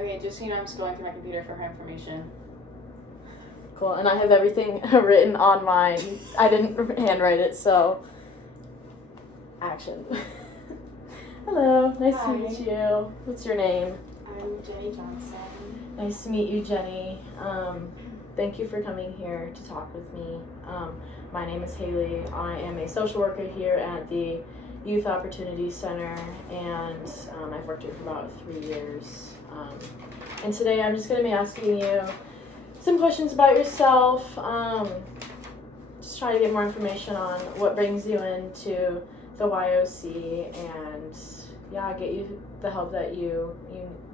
Okay, just so you know, I'm just going through my computer for her information. Cool, and I have everything written on mine. I didn't handwrite it, so action. Hello, nice Hi. to meet you. What's your name? I'm Jenny Johnson. Nice to meet you, Jenny. Thank you for coming here to talk with me. My name is Haley. I am a social worker here at the Youth Opportunity Center, and I've worked here for about 3 years. And today I'm just going to be asking you some questions about yourself. Just trying to get more information on what brings you into the YOC, and yeah, get you the help that you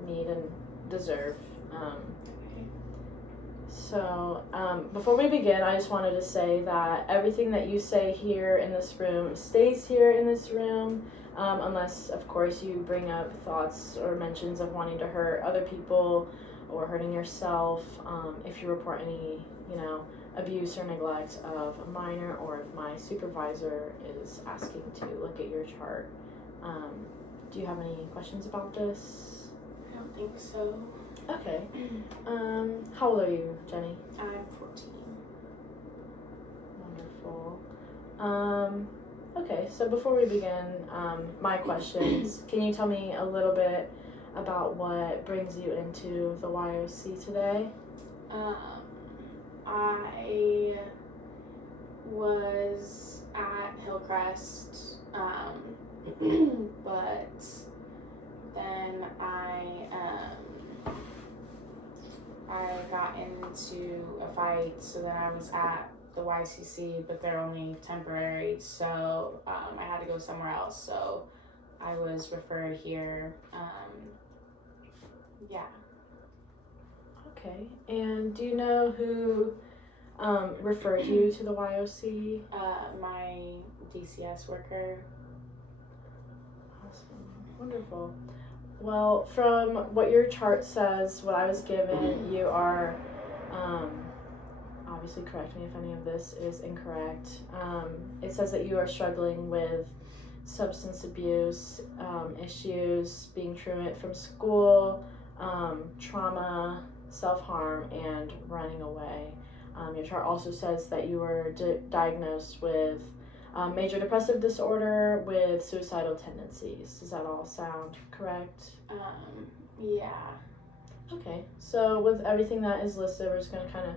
need and deserve. So before we begin, I just wanted to say that everything that you say here in this room stays here in this room, unless, of course, you bring up thoughts or mentions of wanting to hurt other people or hurting yourself. If you report any, abuse or neglect of a minor, or if my supervisor is asking to look at your chart. Do you have any questions about this? I don't think so. Okay. How old are you, Jenny? I'm 14. Wonderful. Okay, so before we begin, my questions, can you tell me a little bit about what brings you into the YOC today? I was at Hillcrest, but then I got into a fight, so then I was at the YCC, but they're only temporary, so I had to go somewhere else, so I was referred here. Yeah. Okay, and do you know who referred you to the YOC? My DCS worker. Awesome. Wonderful. Well, from what your chart says, what I was given, you are, obviously correct me if any of this is incorrect. It says that you are struggling with substance abuse issues, being truant from school, trauma, self-harm, and running away. Your chart also says that you were diagnosed with major depressive disorder with suicidal tendencies. Does that all sound correct? Yeah. Okay, so with everything that is listed, we're just going to kind of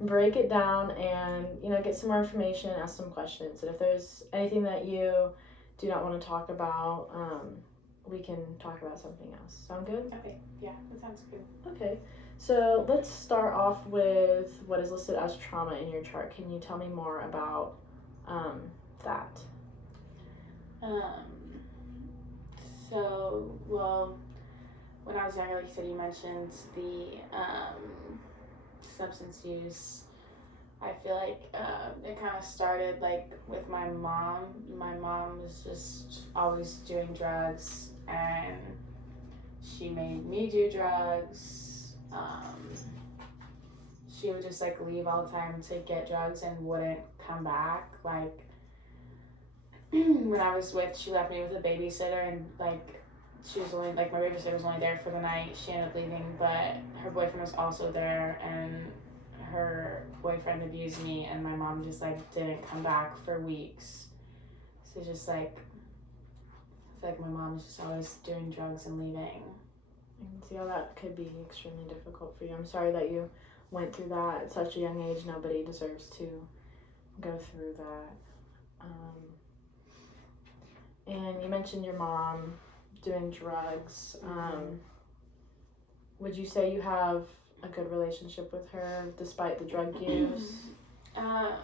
break it down and, get some more information, ask some questions. And if there's anything that you do not want to talk about, we can talk about something else. Sound good? Okay, yeah, that sounds good. Okay, so let's start off with what is listed as trauma in your chart. Can you tell me more about that? So, well, when I was younger, like you said, you mentioned the substance use. I feel like it kind of started like with my mom. My mom was just always doing drugs, and she made me do drugs. She would just like leave all the time to get drugs and wouldn't come back. Like when I was she left me with a babysitter, and like she was only like my babysitter was only there for the night. She ended up leaving, but her boyfriend was also there, and her boyfriend abused me, and my mom just like didn't come back for weeks. So just like I feel like my mom was just always doing drugs and leaving. I can see how that could be extremely difficult for you. I'm sorry that you went through that at such a young age. Nobody deserves to go through that. And you mentioned your mom doing drugs. Would you say you have a good relationship with her despite the drug use? Our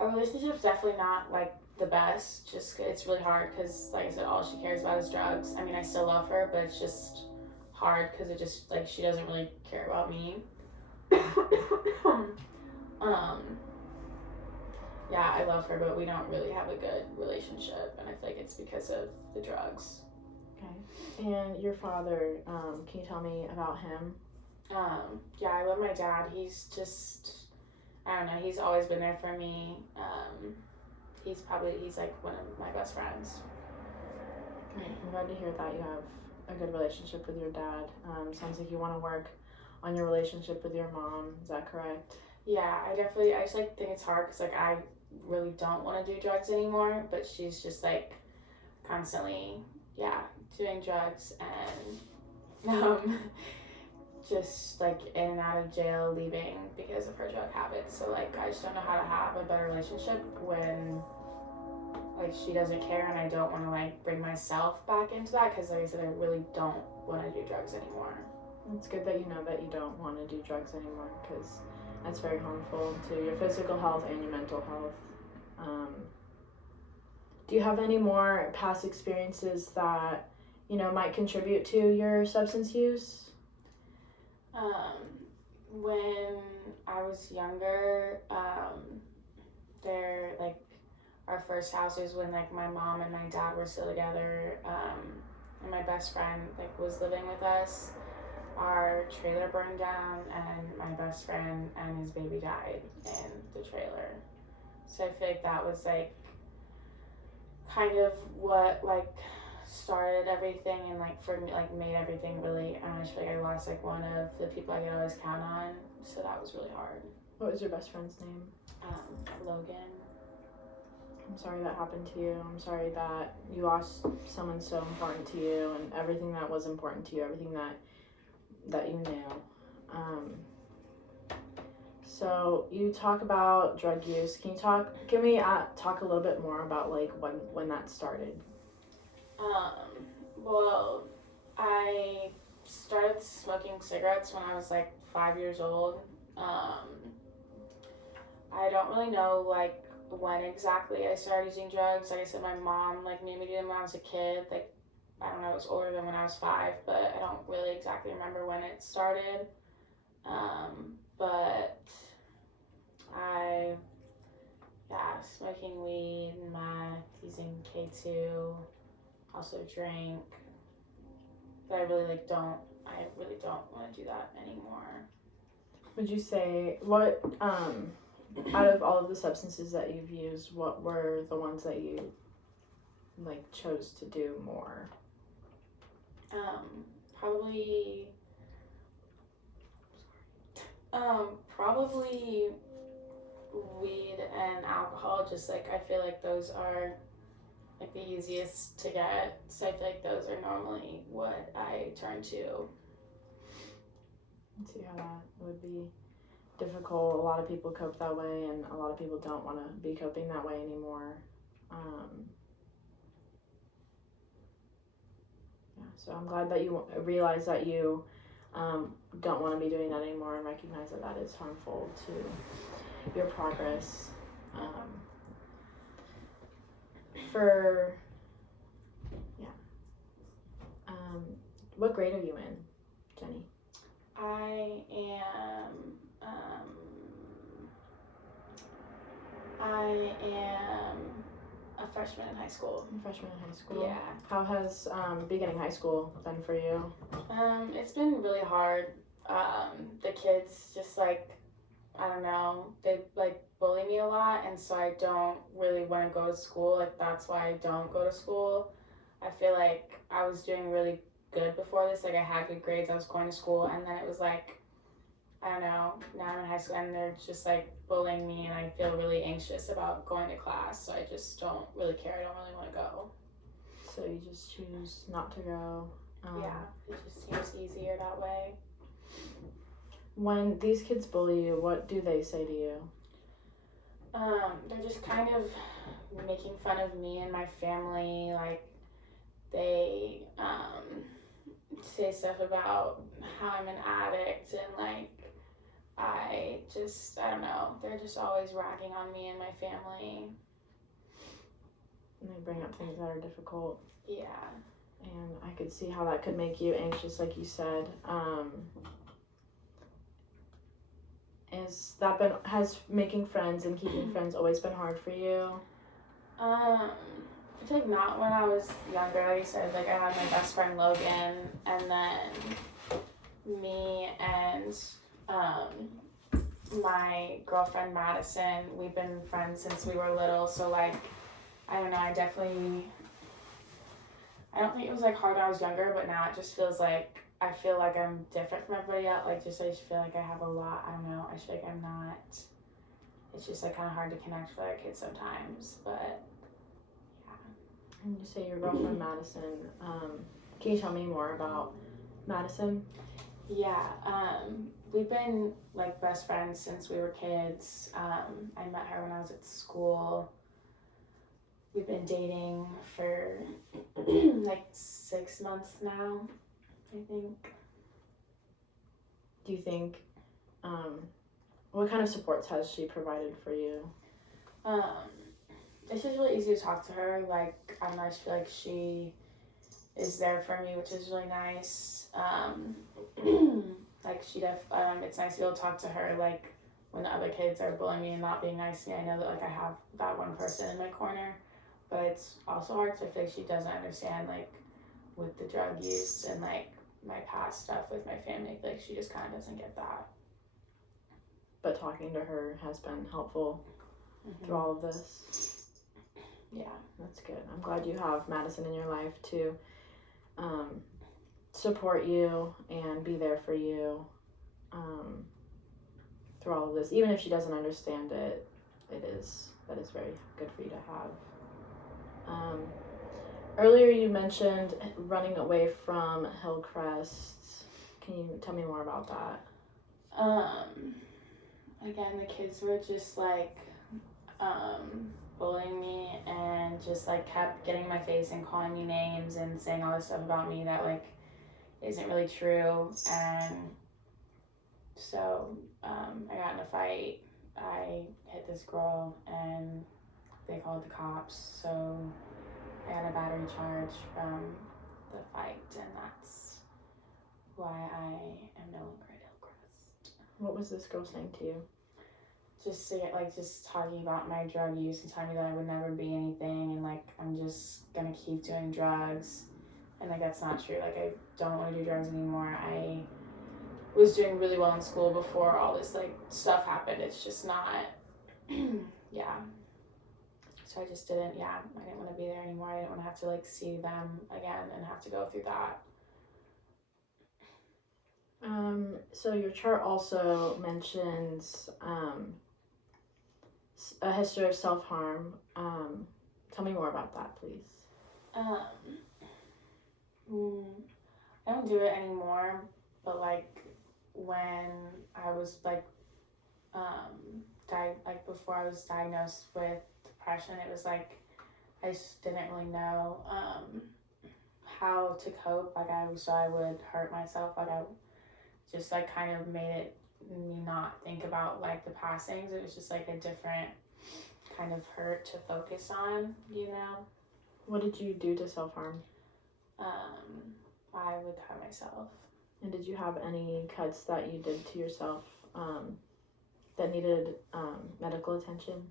relationship's definitely not like the best. Just it's really hard because, like I said, all she cares about is drugs. I mean, I still love her, but it's just hard because it just like she doesn't really care about me. Yeah, I love her, but we don't really have a good relationship, and I feel like it's because of the drugs. Okay. And your father, can you tell me about him? Yeah, I love my dad. He's just, I don't know, he's always been there for me. He's like one of my best friends. Great. I'm glad to hear that you have a good relationship with your dad. Sounds like you want to work on your relationship with your mom. Is that correct? Yeah, I just like think it's hard because like I really don't want to do drugs anymore, but she's just like constantly, yeah, doing drugs and just like in and out of jail, leaving because of her drug habits. So like I just don't know how to have a better relationship when like she doesn't care, and I don't want to like bring myself back into that because like I said, I really don't want to do drugs anymore. It's good that you know that you don't want to do drugs anymore, because that's very harmful to your physical health and your mental health. Do you have any more past experiences that, you know, might contribute to your substance use? When I was younger, there like our first house was when like my mom and my dad were still together, and my best friend like was living with us. Our trailer burned down, and my best friend and his baby died in the trailer. So I feel like that was like kind of what like started everything, and like for me like made everything really, I just feel like I lost like one of the people I could always count on, so that was really hard. What was your best friend's name? Logan. I'm sorry that happened to you. I'm sorry that you lost someone so important to you, and everything that was important to you, everything that you knew. So you talk about drug use. Can we talk a little bit more about like when that started? Well, I started smoking cigarettes when I was like 5 years old. I don't really know like when exactly I started using drugs. Like I said, my mom like made me do them when I was a kid. Like I don't know, it was older than when I was 5, but I don't really exactly remember when it started. But smoking weed, meth, using K2, also drink. But I really don't want to do that anymore. Would you say what out of all of the substances that you've used, what were the ones that you like chose to do more? Probably weed and alcohol. Just like I feel like those are like the easiest to get, so I feel like those are normally what I turn to. Let's see how that would be difficult. A lot of people cope that way, and a lot of people don't want to be coping that way anymore. So I'm glad that you realize that you don't want to be doing that anymore, and recognize that that is harmful to your progress. What grade are you in, Jenny? I am a freshman in high school. Freshman in high school? Yeah. How has beginning high school been for you? It's been really hard. The kids just like, I don't know, they like bully me a lot, and so I don't really want to go to school. Like that's why I don't go to school. I feel like I was doing really good before this. Like I had good grades, I was going to school, and then it was like, I don't know, now I'm in high school and they're just like bullying me, and I feel really anxious about going to class, so I just don't really care. I don't really want to go. So you just choose not to go? Yeah, it just seems easier that way. When these kids bully you, what do they say to you? They're just kind of making fun of me and my family. Like they say stuff about how I'm an addict, and like I don't know, they're just always ragging on me and my family. And they bring up things that are difficult. Yeah. And I could see how that could make you anxious, like you said. Has making friends and keeping friends always been hard for you? I feel like not when I was younger. Like I said, like I had my best friend Logan, and then me and my girlfriend Madison. We've been friends since we were little, so like I don't know, I definitely I don't think it was like hard when I was younger, but now it just feels like I feel like I'm different from everybody else. Like I just feel like I have a lot. I don't know. I feel like I'm not. It's just like kind of hard to connect with other kids sometimes, but yeah. And you say your girlfriend Madison. Can you tell me more about Madison? Yeah, we've been like best friends since we were kids. I met her when I was at school. We've been dating for like 6 months now, I think. Do you think, what kind of supports has she provided for you? It's just really easy to talk to her. Like, I don't know, I just feel like she is there for me, which is really nice. Like it's nice to be able to talk to her, like, when the other kids are bullying me and not being nice to me. I know that, like, I have that one person in my corner, but it's also hard because I feel like she doesn't understand, like, with the drug use and, like, my past stuff with my family. I feel like she just kind of doesn't get that. But talking to her has been helpful through all of this. Yeah. That's good. I'm glad you have Madison in your life to support you and be there for you through all of this. Even if she doesn't understand it, that is very good for you to have. Earlier you mentioned running away from Hillcrest. Can you tell me more about that? Again, the kids were just like bullying me and just like kept getting in my face and calling me names and saying all this stuff about me that like isn't really true. And so I got in a fight. I hit this girl and they called the cops. So I got a battery charge from the fight, and that's why I am no longer at Hillcrest. What was this girl saying to you? Just talking about my drug use and telling me that I would never be anything and like I'm just gonna keep doing drugs, and like that's not true. Like I don't want to do drugs anymore. I was doing really well in school before all this like stuff happened. It's just not yeah. So I just didn't want to be there anymore. I didn't want to have to like see them again and have to go through that. So your chart also mentions a history of self-harm. Tell me more about that, please. I don't do it anymore, but like when I was like before I was diagnosed with depression, it was like I just didn't really know how to cope. Like I would hurt myself. Like I just like kind of made me not think about like the past things. It was just like a different kind of hurt to focus on, you know. What did you do to self-harm? I would cut myself. And did you have any cuts that you did to yourself that needed medical attention?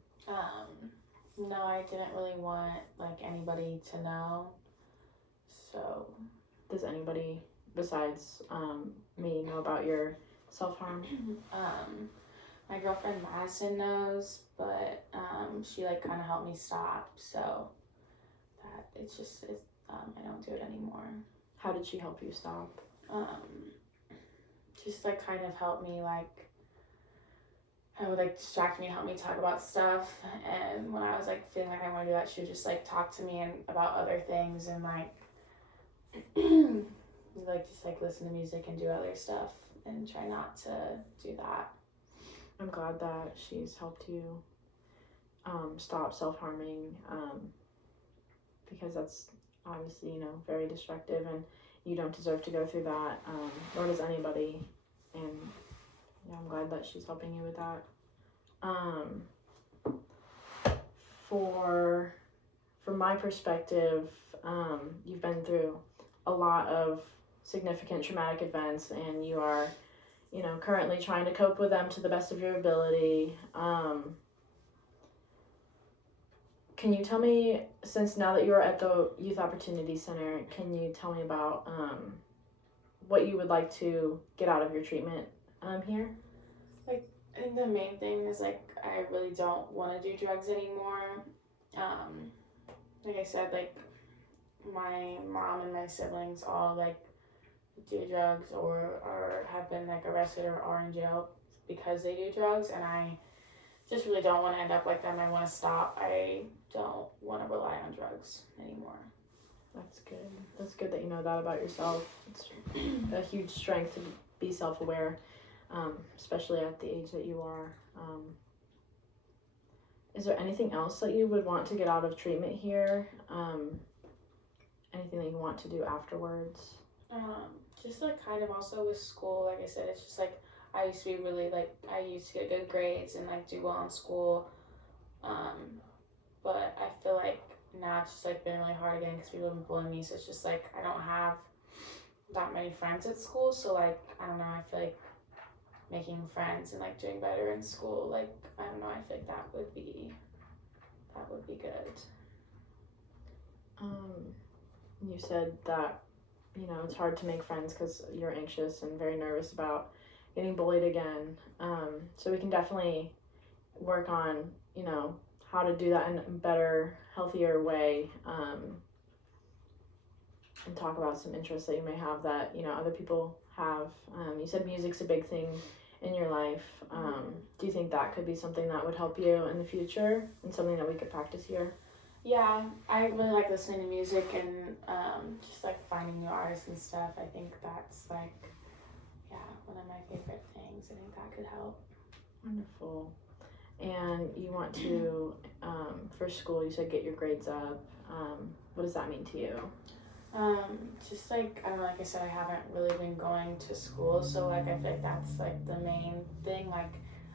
No, I didn't really want like anybody to know. So does anybody besides me know about your self-harm? My girlfriend Madison knows, but she like kind of helped me stop, so that I don't do it anymore. How did she help you stop? Just like kind of help me, like I would like distract me, help me talk about stuff, and when I was like feeling like I want to do that, she would just like talk to me and about other things and like like just like listen to music and do other stuff and try not to do that. I'm glad that she's helped you stop self-harming because that's obviously, you know, very destructive and you don't deserve to go through that, nor does anybody. And yeah, I'm glad that she's helping you with that. From my perspective, you've been through a lot of significant traumatic events and you are, you know, currently trying to cope with them to the best of your ability. Can you tell me, since now that you're at the Youth Opportunity Center, can you tell me about what you would like to get out of your treatment here? Like, I think the main thing is, like, I really don't want to do drugs anymore. Like I said, like, my mom and my siblings all like do drugs or have been like arrested or are in jail because they do drugs, and I just really don't want to end up like them. I want to stop. I don't want to rely on drugs anymore. That's good. That's good that you know that about yourself. It's a huge strength to be self-aware, especially at the age that you are. Is there anything else that you would want to get out of treatment here? Anything that you want to do afterwards? Just like kind of also with school, like I said, it's just like I used to be really like, I used to get good grades and like do well in school. But I feel like now it's just like been really hard again because people have been bullying me. So it's just like I don't have that many friends at school. So like, I don't know, I feel like making friends and like doing better in school, like, I don't know, I feel like that would be good. You said that, you know, it's hard to make friends because you're anxious and very nervous about getting bullied again. So we can definitely work on, you know, how to do that in a better, healthier way, and talk about some interests that you may have that, you know, other people have. You said music's a big thing in your life. Do you think that could be something that would help you in the future and something that we could practice here? Yeah, I really like listening to music and just like finding new artists and stuff. I think that's like, yeah, one of my favorite things. I think that could help. Wonderful. And you want to, for school, you said get your grades up. What does that mean to you? Just like, I don't know, like I said, I haven't really been going to school, so like I feel like that's like the main thing. Like,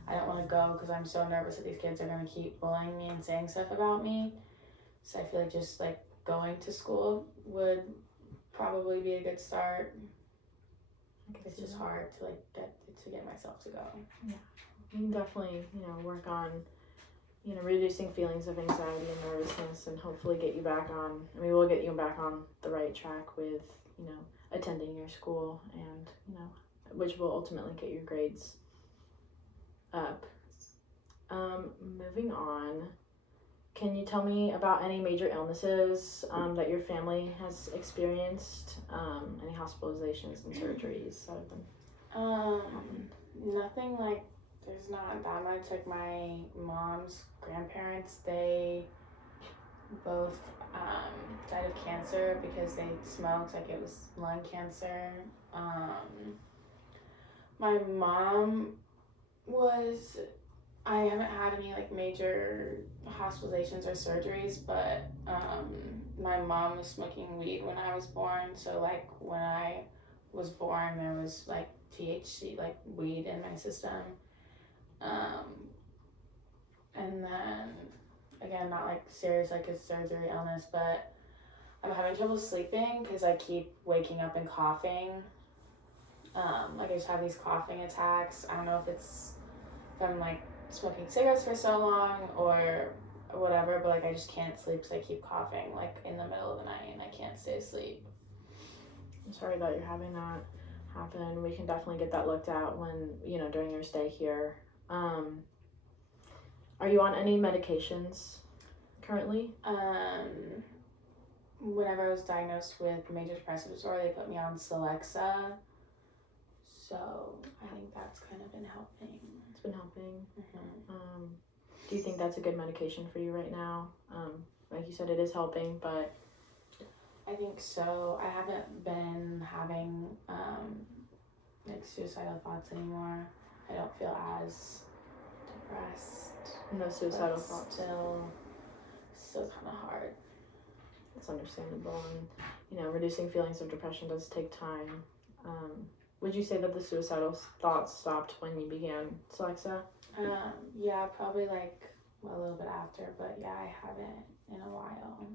I don't want to go because I'm so nervous that these kids are going to keep bullying me and saying stuff about me. So I feel like just like going to school would probably be a good start. It's just hard to like get myself to go. Yeah, you can definitely, you know, work on, you know, reducing feelings of anxiety and nervousness, and hopefully get you back on. I mean, we'll get you back on the right track with, you know, attending your school, and, you know, which will ultimately get your grades up. Moving on, can you tell me about any major illnesses that your family has experienced? Any hospitalizations and surgeries that have been? Nothing like, there's not that much. Like my mom's grandparents, they both died of cancer because they smoked. Like it was lung cancer. My mom was, I haven't had any like major hospitalizations or surgeries, but my mom was smoking weed when I was born. So like when I was born, there was like THC, like weed in my system. And then again, not like serious like a surgery illness, but I'm having trouble sleeping because I keep waking up and coughing. Like I just have these coughing attacks. I don't know if it's from like smoking cigarettes for so long or whatever, but like I just can't sleep because I keep coughing like in the middle of the night and I can't stay asleep. I'm sorry that you're having that happen. We can definitely get that looked at when, you know, during your stay here. Are you on any medications currently? Whenever I was diagnosed with major depressive disorder, they put me on Celexa. So I think that's kind of been helping. It's been helping. Mm-hmm. Do you think that's a good medication for you right now? Like you said, it is helping, but I think so. I haven't been having like suicidal thoughts anymore. I don't feel as depressed. No suicidal thoughts. Still kind of hard. It's understandable, and you know, reducing feelings of depression does take time. Would you say that the suicidal thoughts stopped when you began Celexa? Yeah, probably like a little bit after, but yeah, I haven't in a while.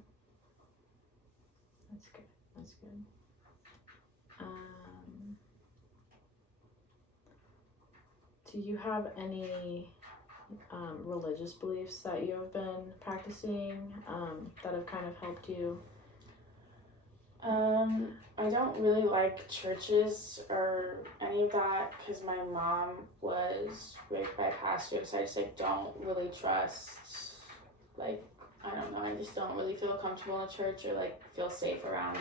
That's good. That's good. Do you have any religious beliefs that you have been practicing that have kind of helped you? I don't really like churches or any of that because my mom was raised by a pastor, so I just like don't really trust like I don't know, I just don't really feel comfortable in a church or like feel safe around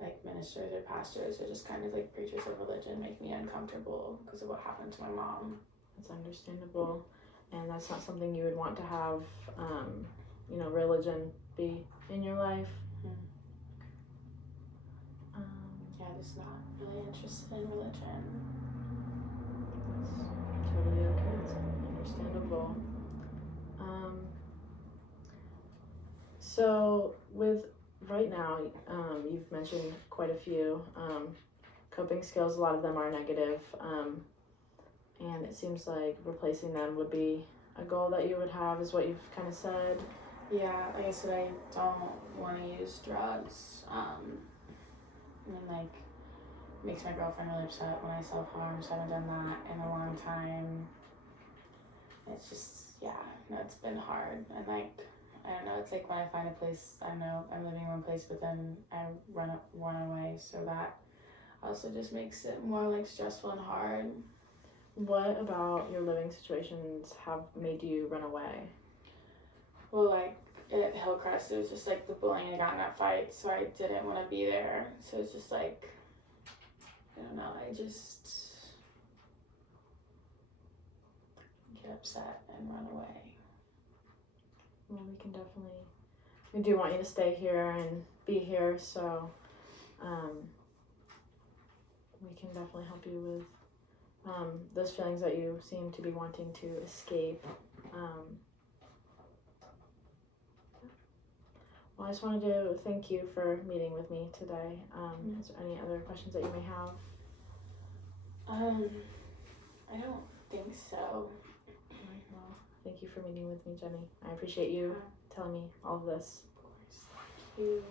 like ministers or pastors or just kind of like preachers of religion make me uncomfortable because of what happened to my mom. It's understandable, and that's not something you would want to have, religion be in your life. Yeah, just not really interested in religion. It's totally okay. It's understandable. So with right now, you've mentioned quite a few coping skills. A lot of them are negative, and it seems like replacing them would be a goal that you would have, is what you've kind of said. Yeah, like I said, I don't want to use drugs. And like makes my girlfriend really upset when I self-harm, so I haven't done that in a long time. It's just, no, it's been hard. And like, I don't know, it's like when I find a place, I know I'm living in one place, but then I run away, so that also just makes it more like stressful and hard. What about your living situations have made you run away? Well, like at Hillcrest, it was just like the bullying I got in that fight, so I didn't want to be there. So it's just like, I don't know, I just get upset and run away. Well, we do want you to stay here and be here, so we can definitely help you with those feelings that you seem to be wanting to escape. Well, I just wanted to thank you for meeting with me today. Is there any other questions that you may have? I don't think so. Well, thank you for meeting with me, Jenny. I appreciate you telling me all of this. Of course. Thank you.